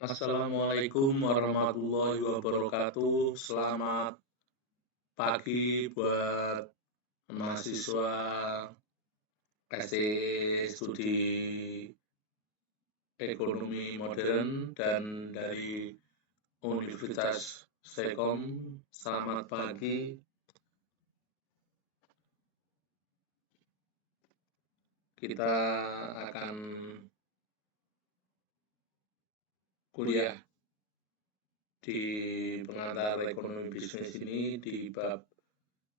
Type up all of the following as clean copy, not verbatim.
Assalamualaikum warahmatullahi wabarakatuh. Selamat pagi buat mahasiswa SD Studi Ekonomi Modern dan dari Universitas Sekom. Selamat pagi. Kita akan kuliah di pengantar ekonomi bisnis ini di bab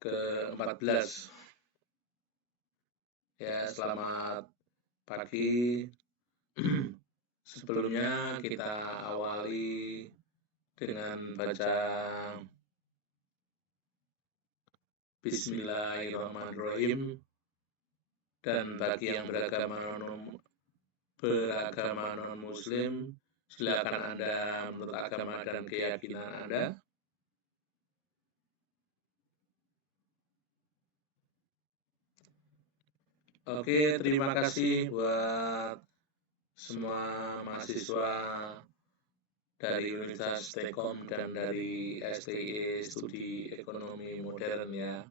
ke-14. Ya, selamat pagi. Sebelumnya kita awali dengan baca Bismillahirrahmanirrahim. Dan bagi yang beragama non-muslim, silakan Anda menurut agama dan keyakinan Anda. Oke, terima kasih buat semua mahasiswa dari Universitas Sekom dan dari STI Studi Ekonomi Modern ya.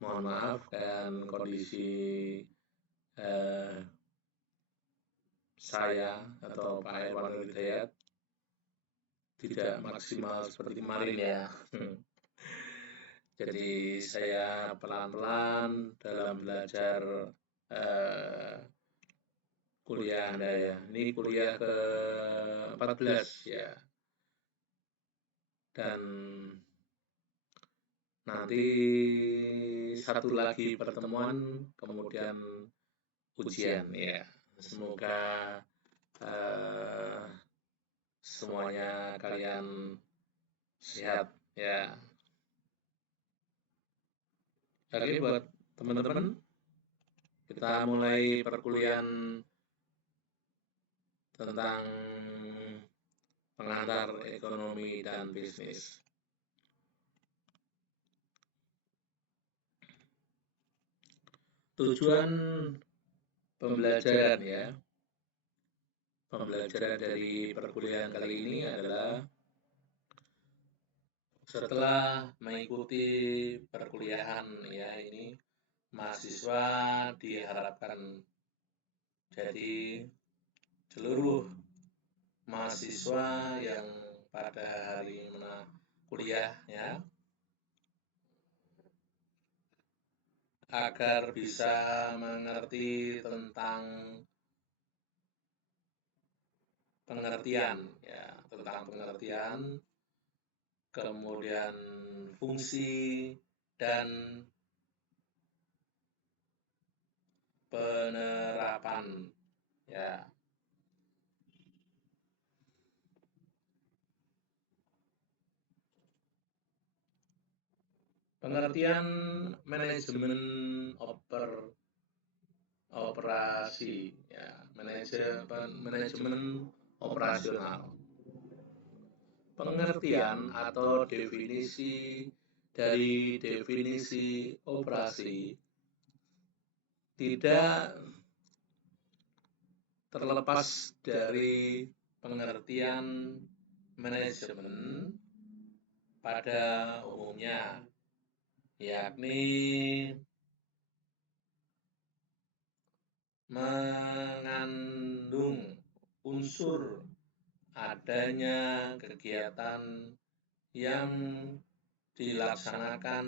Mohon maaf kan kondisi saya atau Pak Irwan Hidayat tidak maksimal seperti kemarin ya. Jadi saya pelan-pelan dalam belajar kuliah Anda ya. Ini kuliah ke-14 ya. Dan nanti satu lagi pertemuan, kemudian ujian ya. Semoga semuanya kalian sehat ya. Oke, buat teman-teman, kita mulai perkuliahan tentang pengantar ekonomi dan bisnis. Tujuan pembelajaran ya. Pembelajaran dari perkuliahan kali ini adalah setelah mengikuti perkuliahan ya ini mahasiswa diharapkan jadi seluruh mahasiswa yang pada hari kuliah ya agar bisa mengerti tentang pengertian ya, tentang pengertian, kemudian fungsi dan penerapan ya. Pengertian manajemen operasi ya, manajemen operasional. Pengertian atau definisi dari definisi operasi tidak terlepas dari pengertian manajemen pada umumnya, yakni mengandung unsur adanya kegiatan yang dilaksanakan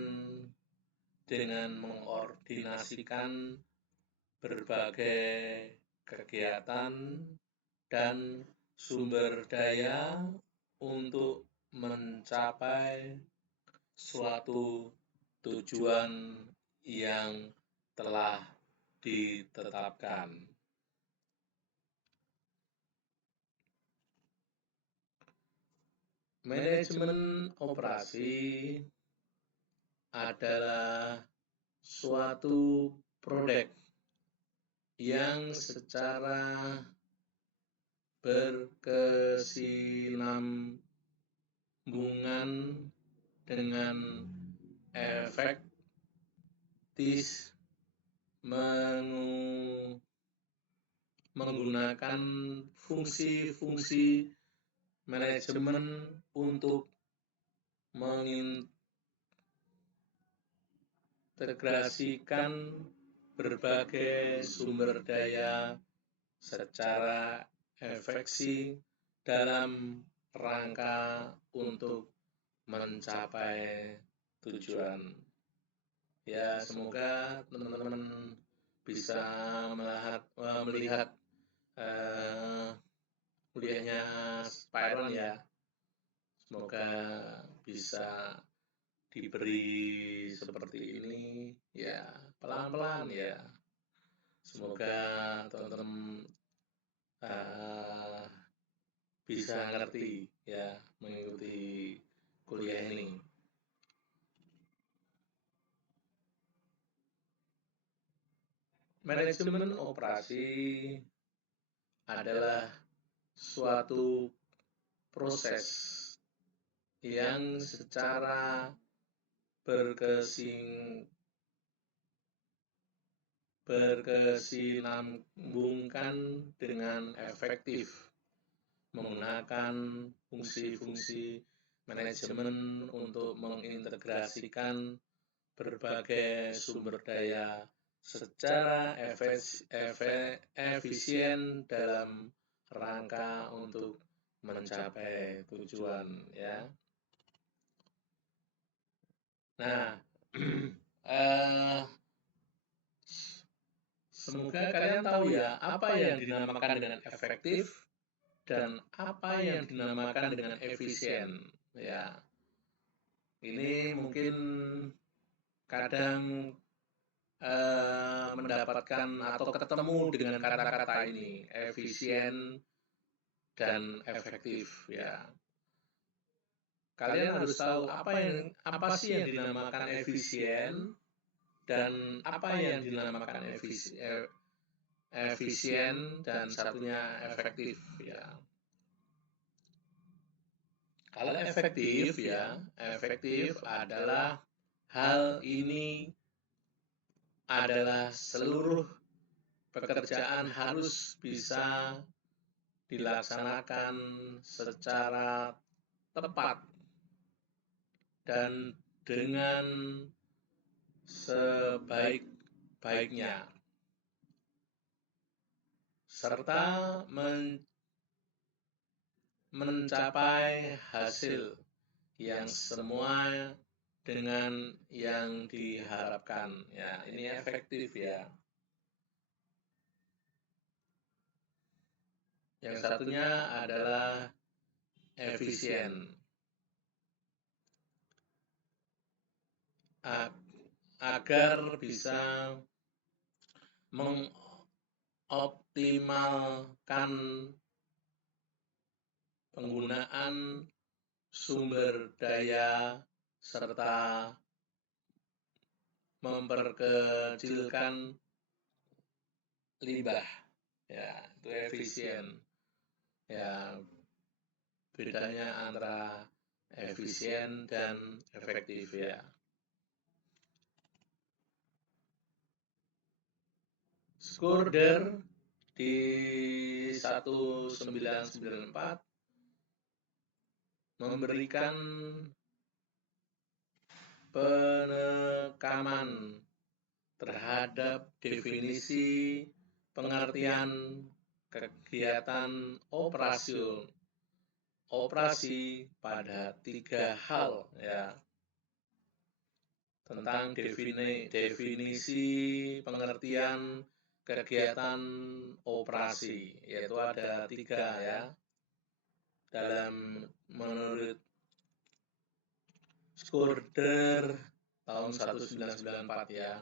dengan mengordinasikan berbagai kegiatan dan sumber daya untuk mencapai suatu tujuan yang telah ditetapkan. Manajemen operasi adalah suatu proyek yang secara berkesinambungan dengan efektif menggunakan fungsi-fungsi manajemen untuk mengintegrasikan berbagai sumber daya secara efektif dalam rangka untuk mencapai tujuan. Ya, semoga teman-teman bisa melihat kuliahnya Pak Erwan ya. Semoga bisa diberi seperti ini ya, pelan-pelan ya. Semoga teman-teman bisa ngerti ya mengikuti kuliah ini. Manajemen operasi adalah suatu proses yang secara berkesinambungan dengan efektif menggunakan fungsi-fungsi manajemen untuk mengintegrasikan berbagai sumber daya secara efisien dalam rangka untuk mencapai tujuan ya. Nah, semoga kalian tahu ya apa yang dinamakan dengan efektif dan apa yang dinamakan dengan efisien ya. Ini mungkin kadang mendapatkan atau ketemu dengan kata-kata ini, efisien dan efektif ya. Kalian harus tahu apa sih yang dinamakan efisien dan apa yang dinamakan efisien dan satunya efektif ya. Kalau efektif ya, efektif adalah hal ini adalah seluruh pekerjaan harus bisa dilaksanakan secara tepat dan dengan sebaik-baiknya serta mencapai hasil yang semua dengan yang diharapkan ya. Ini efektif ya. Yang satunya adalah efisien. Agar bisa mengoptimalkan penggunaan sumber daya serta memperkecilkan limbah ya, itu efisien ya. Bedanya antara efisien dan efektif ya. Skorder di 1994 memberikan penekanan terhadap definisi pengertian kegiatan operasi pada 3 hal ya. Tentang definisi pengertian kegiatan operasi, yaitu ada 3 ya. Dalam menurut Skorder tahun 1994 ya,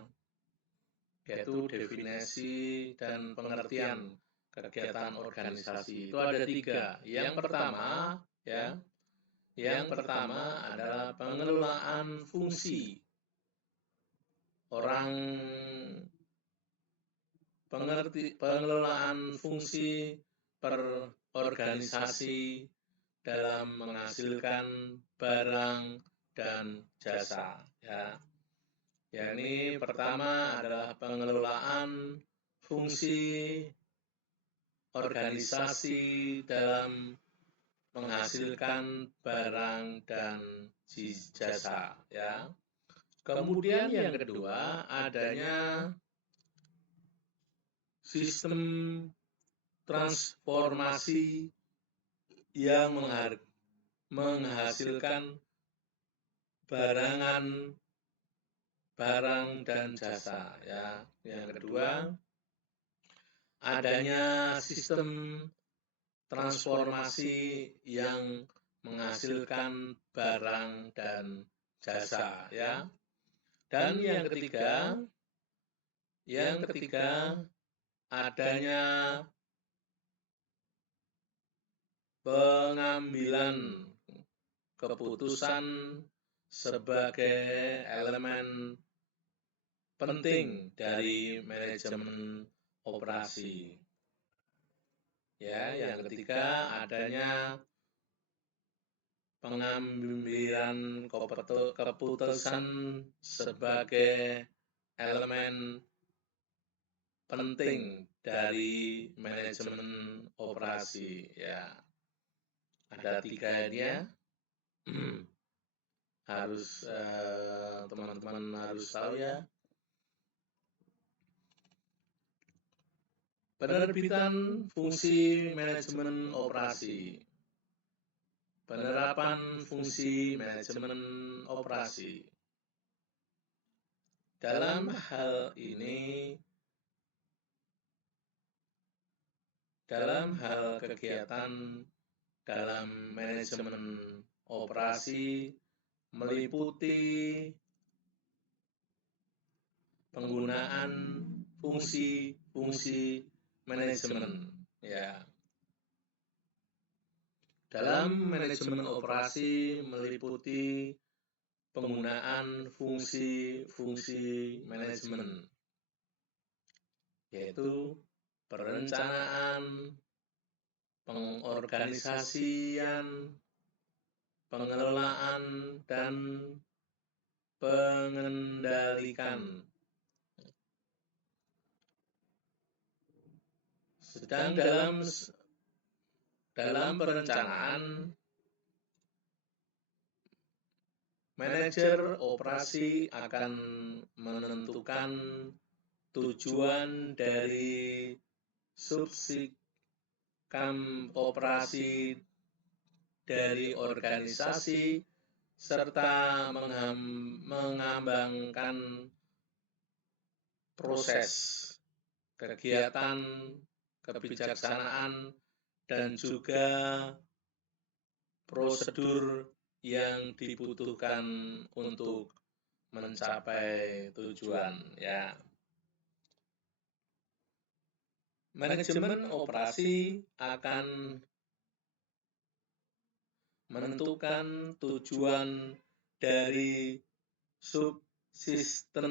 yaitu definisi dan pengertian kegiatan organisasi. Itu ada 3. Yang pertama adalah pengelolaan fungsi. Pengelolaan fungsi per organisasi dalam menghasilkan barang dan jasa ya. Yang ini pertama adalah pengelolaan fungsi organisasi dalam menghasilkan barang dan jasa, ya. Kemudian yang kedua, adanya sistem transformasi yang menghasilkan barang dan jasa, ya. Yang kedua, adanya sistem transformasi yang menghasilkan barang dan jasa, ya. Dan yang ketiga adanya pengambilan keputusan sebagai elemen penting dari manajemen operasi. Ya, yang ketiga adanya pengambilan keputusan sebagai elemen penting dari manajemen operasi, ya. Ada 3 ini ya. Harus teman-teman harus tahu ya. Penerbitan fungsi manajemen operasi. Penerapan fungsi manajemen operasi. Dalam hal kegiatan dalam manajemen operasi meliputi penggunaan fungsi-fungsi manajemen, ya. Dalam manajemen operasi meliputi penggunaan fungsi-fungsi manajemen, yaitu perencanaan, pengorganisasian, pengelolaan, dan pengendalikan. Sedang dalam perencanaan, manajer operasi akan menentukan tujuan dari subsistem operasi dari organisasi serta mengembangkan proses, kegiatan, kebijaksanaan, dan juga prosedur yang dibutuhkan untuk mencapai tujuan, ya. Manajemen operasi akan menentukan tujuan dari subsistem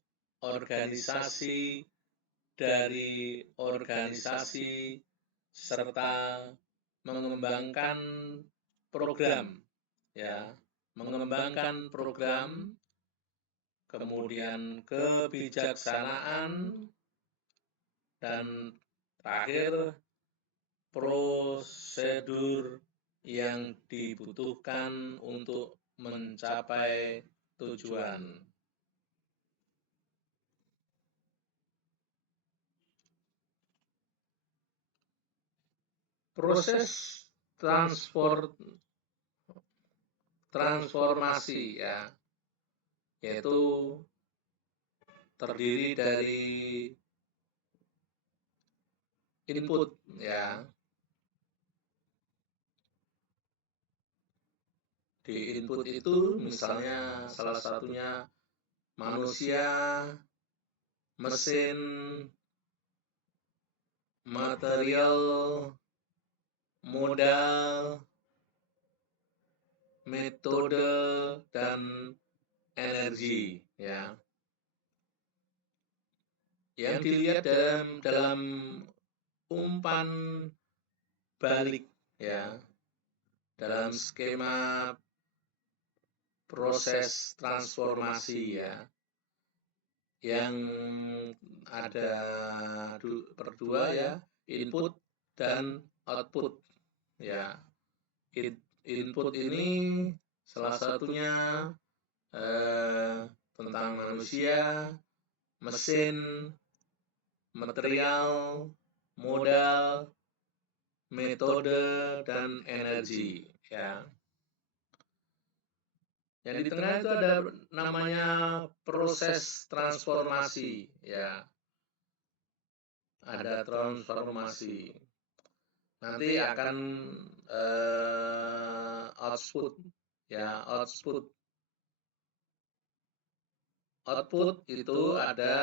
organisasi serta mengembangkan program, ya, kemudian kebijaksanaan, dan terakhir prosedur yang dibutuhkan untuk mencapai tujuan. Proses transformasi, ya, yaitu terdiri dari input, ya. Di input itu misalnya salah satunya manusia, mesin, material, modal, metode, dan energi, ya. Yang dilihat dalam umpan balik, ya, dalam skema proses transformasi, ya, yang ada berdua, ya, input dan output. Ya, input ini salah satunya tentang manusia, mesin, material, modal, metode, dan energi. Ya. Yang di tengah itu ada namanya proses transformasi. Ya, ada transformasi. Nanti akan output. Ya, output. Output itu ada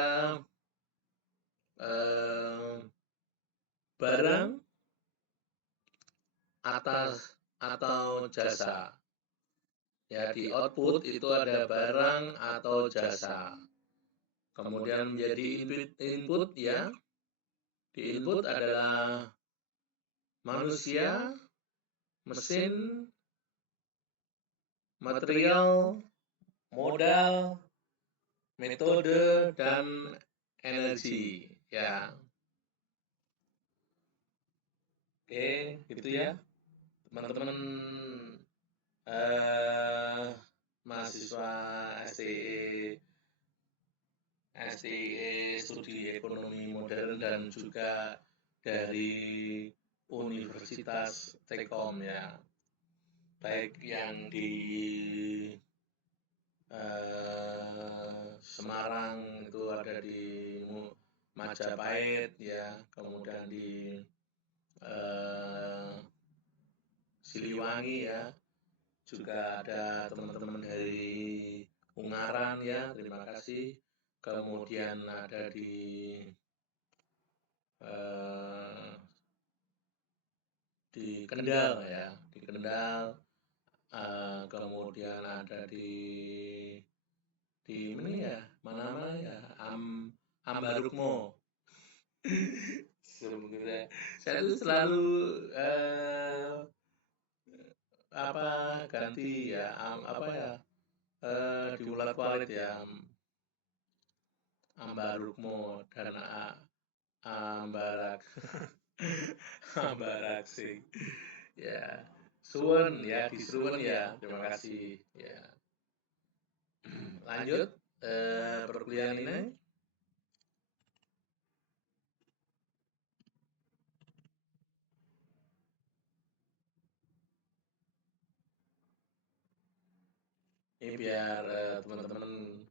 barang atau jasa. Ya, di output itu ada barang atau jasa. Kemudian menjadi input ya. Di input adalah manusia, mesin, material, modal, metode, dan energi. Ya. Oke, gitu ya. Teman-teman mahasiswa STE Studi Ekonomi Modern dan juga dari Universitas Telkom ya, baik yang di Semarang itu ada di Majapahit ya, kemudian di Siliwangi ya, juga ada teman-teman dari Ungaran ya, terima kasih. Kemudian ada di Kendal ya, di Kendal. Kemudian ada di mana ya, mana ya, Ambarukmo. Saya itu selalu ganti ya, diulat-walik ya, Ambarukmo dan Ambarak. Ambarak sih. Ya, Suwon ya, di Suwon ya. Terima kasih ya. Lanjut perkuliahan ini. Ini biar teman-teman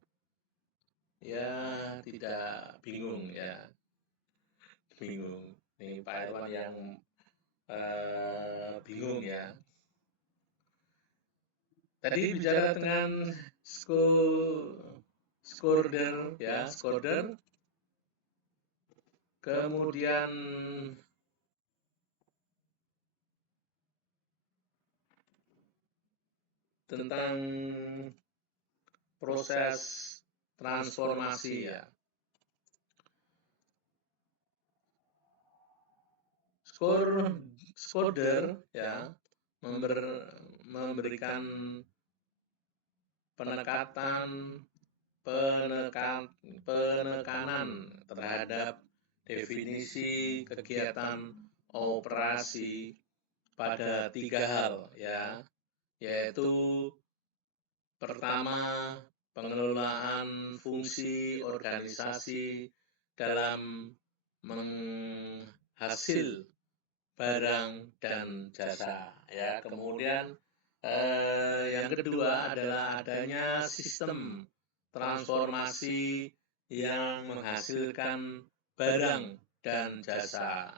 ya tidak bingung ya. Bingung. Nih Pak Irwan yang bingung ya. Tadi bicara dengan scorer ya, scorer. Kemudian tentang proses transformasi ya. Scorer ya memberikan penekanan terhadap definisi kegiatan operasi pada 3 hal ya, yaitu pertama, pengelolaan fungsi organisasi dalam menghasil barang dan jasa ya. Kemudian yang kedua adalah adanya sistem transformasi yang menghasilkan barang dan jasa.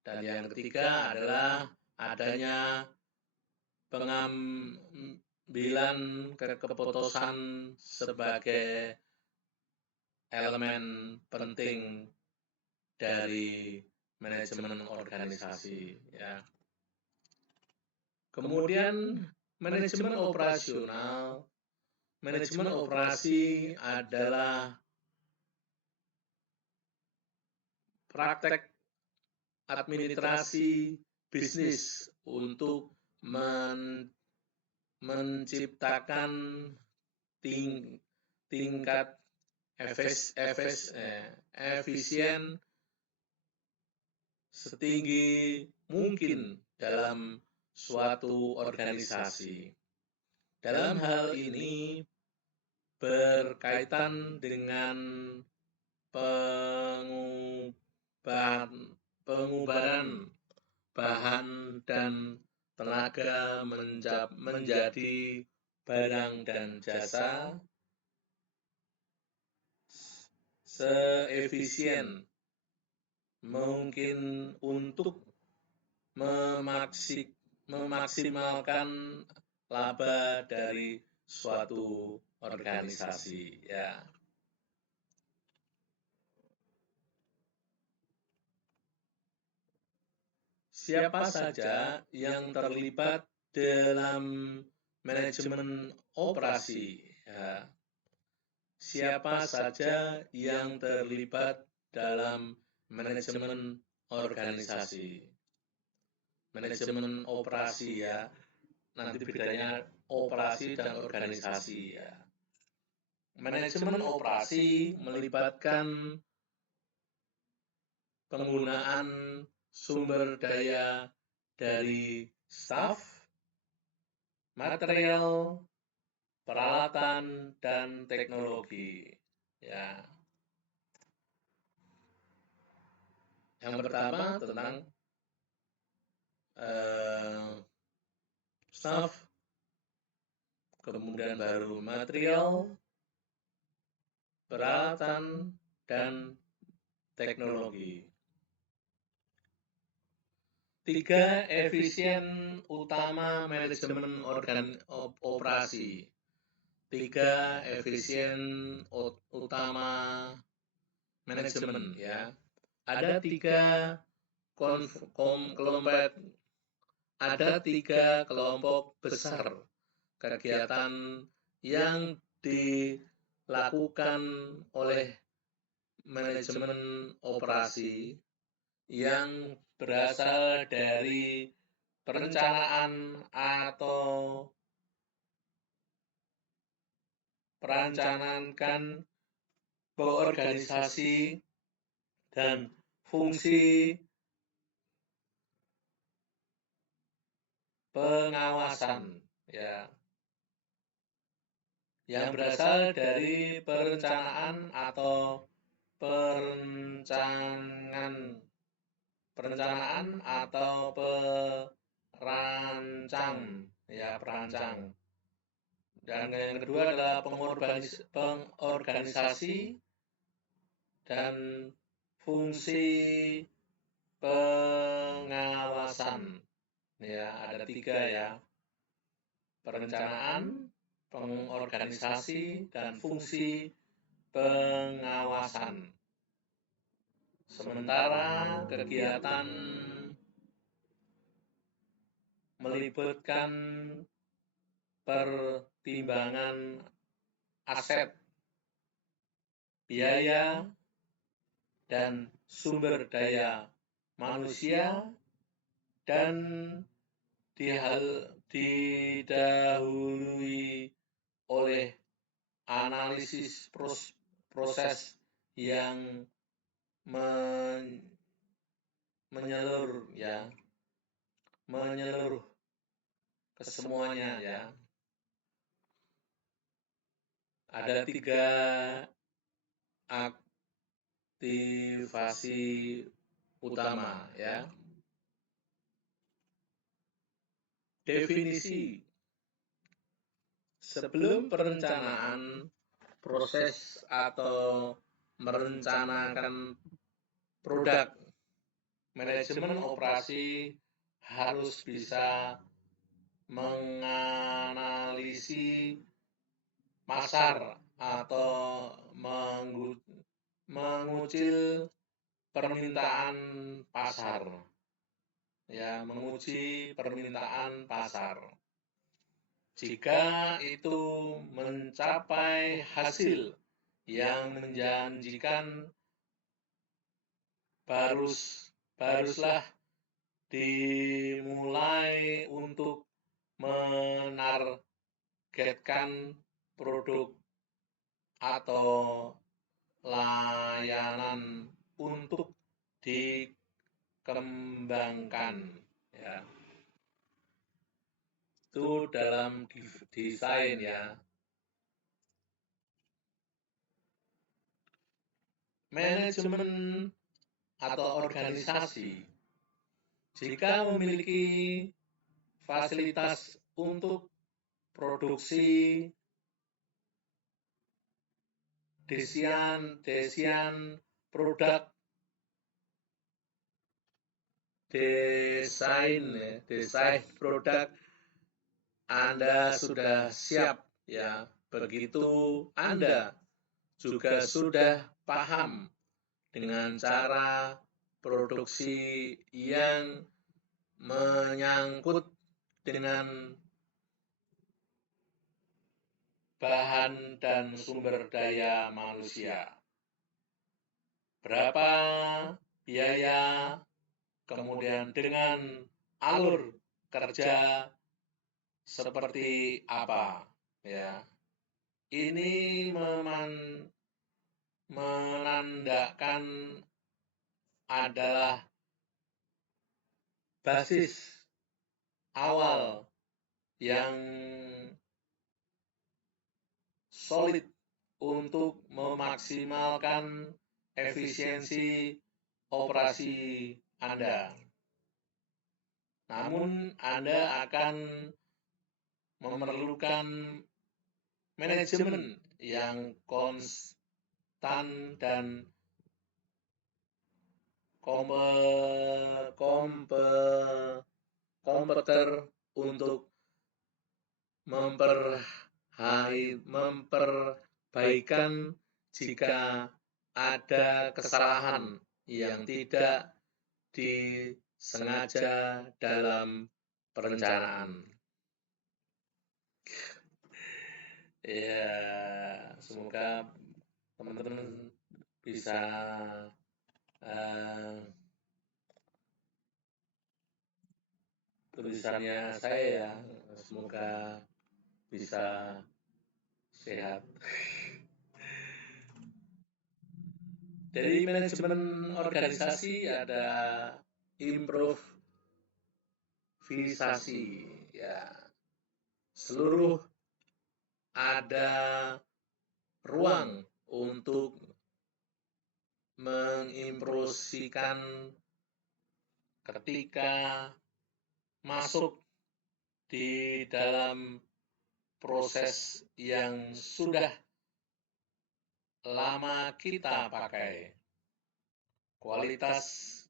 Dan yang ketiga adalah adanya pengambilan keputusan sebagai elemen penting dari manajemen organisasi ya. Kemudian manajemen operasional. Manajemen operasi adalah praktek administrasi bisnis untuk menciptakan tingkat efisien setinggi mungkin dalam suatu organisasi. Dalam hal ini berkaitan dengan pengubahan bahan dan tenaga menjadi barang dan jasa seefisien mungkin untuk memaksimalkan laba dari suatu organisasi, ya. Siapa saja yang terlibat dalam manajemen operasi, ya. Siapa saja yang terlibat dalam manajemen organisasi. Manajemen operasi, ya. Nanti bedanya operasi dan organisasi, ya. Manajemen operasi melibatkan penggunaan sumber daya dari staf, material, peralatan, dan teknologi. Ya. Yang pertama tentang staf, kemudian baru material, peralatan, dan teknologi. 3 efisien utama manajemen operasi. 3 efisien utama manajemen, ya. Ada 3 kelompok besar kegiatan yang dilakukan oleh manajemen operasi yang berasal dari perencanaan atau perencanaan berorganisasi dan fungsi pengawasan, ya. Yang berasal dari perencanaan atau perencanaan atau perancang, ya, perancang. Dan yang kedua adalah pengorganisasi dan fungsi pengawasan. Ya, ada 3, ya. Perencanaan, pengorganisasi, dan fungsi pengawasan. Sementara kegiatan melibatkan pertimbangan aset, biaya, dan sumber daya manusia, dan didahului oleh analisis proses yang menyeluruh, ya, menyeluruh ke semuanya, ya. Ada 3 aktivasi utama, ya. Definisi. Sebelum perencanaan, proses atau merencanakan produk, manajemen operasi harus bisa menganalisis pasar atau mengucil permintaan pasar, ya, menguji permintaan pasar. Jika itu mencapai hasil yang menjanjikan, baruslah dimulai untuk menargetkan produk atau layanan untuk dikembangkan kembangkan, ya. Itu dalam desain, ya. Manajemen atau organisasi jika memiliki fasilitas untuk produksi desain produk desain produk Anda sudah siap, ya. Begitu Anda juga sudah paham dengan cara produksi yang menyangkut dengan bahan dan sumber daya manusia. Berapa biaya, kemudian dengan alur kerja seperti apa, ya. Ini menandakan adalah basis awal yang solid untuk memaksimalkan efisiensi operasi Anda. Namun Anda akan memerlukan manajemen yang konstan dan kompeten untuk memperbaikan jika ada kesalahan yang tidak disengaja dalam perencanaan. Ya, semoga teman-teman bisa tulisannya saya, ya. Semoga bisa sehat. Dari manajemen organisasi ada improvisasi, ya. Seluruh ada ruang untuk mengimprosikan ketika masuk di dalam proses yang sudah lama kita pakai. Kualitas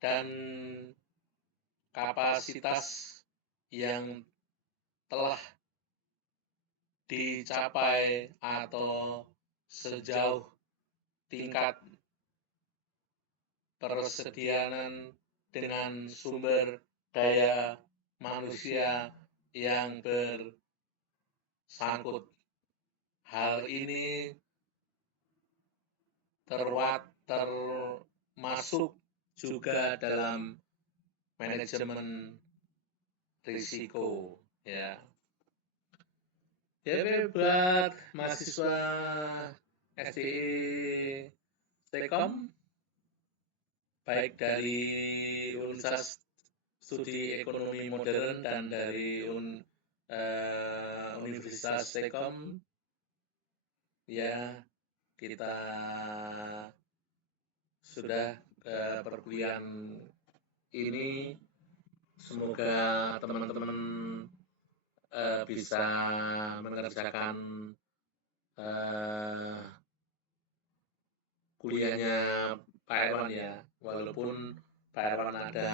dan kapasitas yang telah dicapai atau sejauh tingkat persediaan dengan sumber daya manusia yang bersangkut. Hal ini termasuk juga dalam manajemen risiko, ya. Jadi buat mahasiswa SDI Stekom, baik dari Universitas Studi Ekonomi Modern dan dari Universitas Stekom, ya, kita sudah perkuliahan ini. Semoga teman-teman bisa mengerjakan kuliahnya Pak Erwan, ya. Walaupun Pak Erwan ada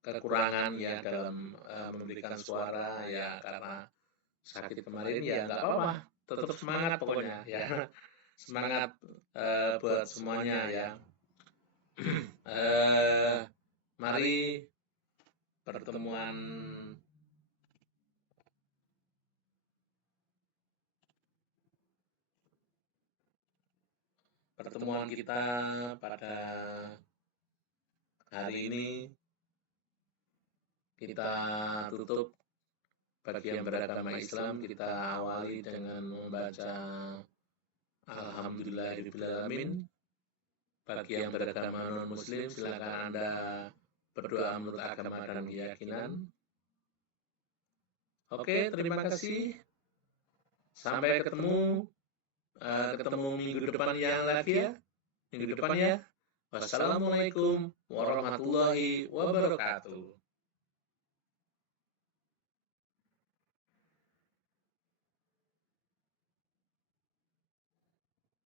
kekurangan, ya, dalam memberikan suara, ya, karena sakit kemarin, ya, nggak apa-apa, tetap semangat pokoknya, ya. Semangat buat semuanya, ya. Mari pertemuan kita pada hari ini kita tutup bagi yang beragama Islam. Kita awali dengan membaca Alhamdulillahirabbil alamin. Bagi yang beragama non-muslim, silakan Anda berdoa menurut agama dan keyakinan. Oke, terima kasih. Sampai ketemu minggu depan yang lagi ya. Minggu depan ya. Wassalamualaikum warahmatullahi wabarakatuh.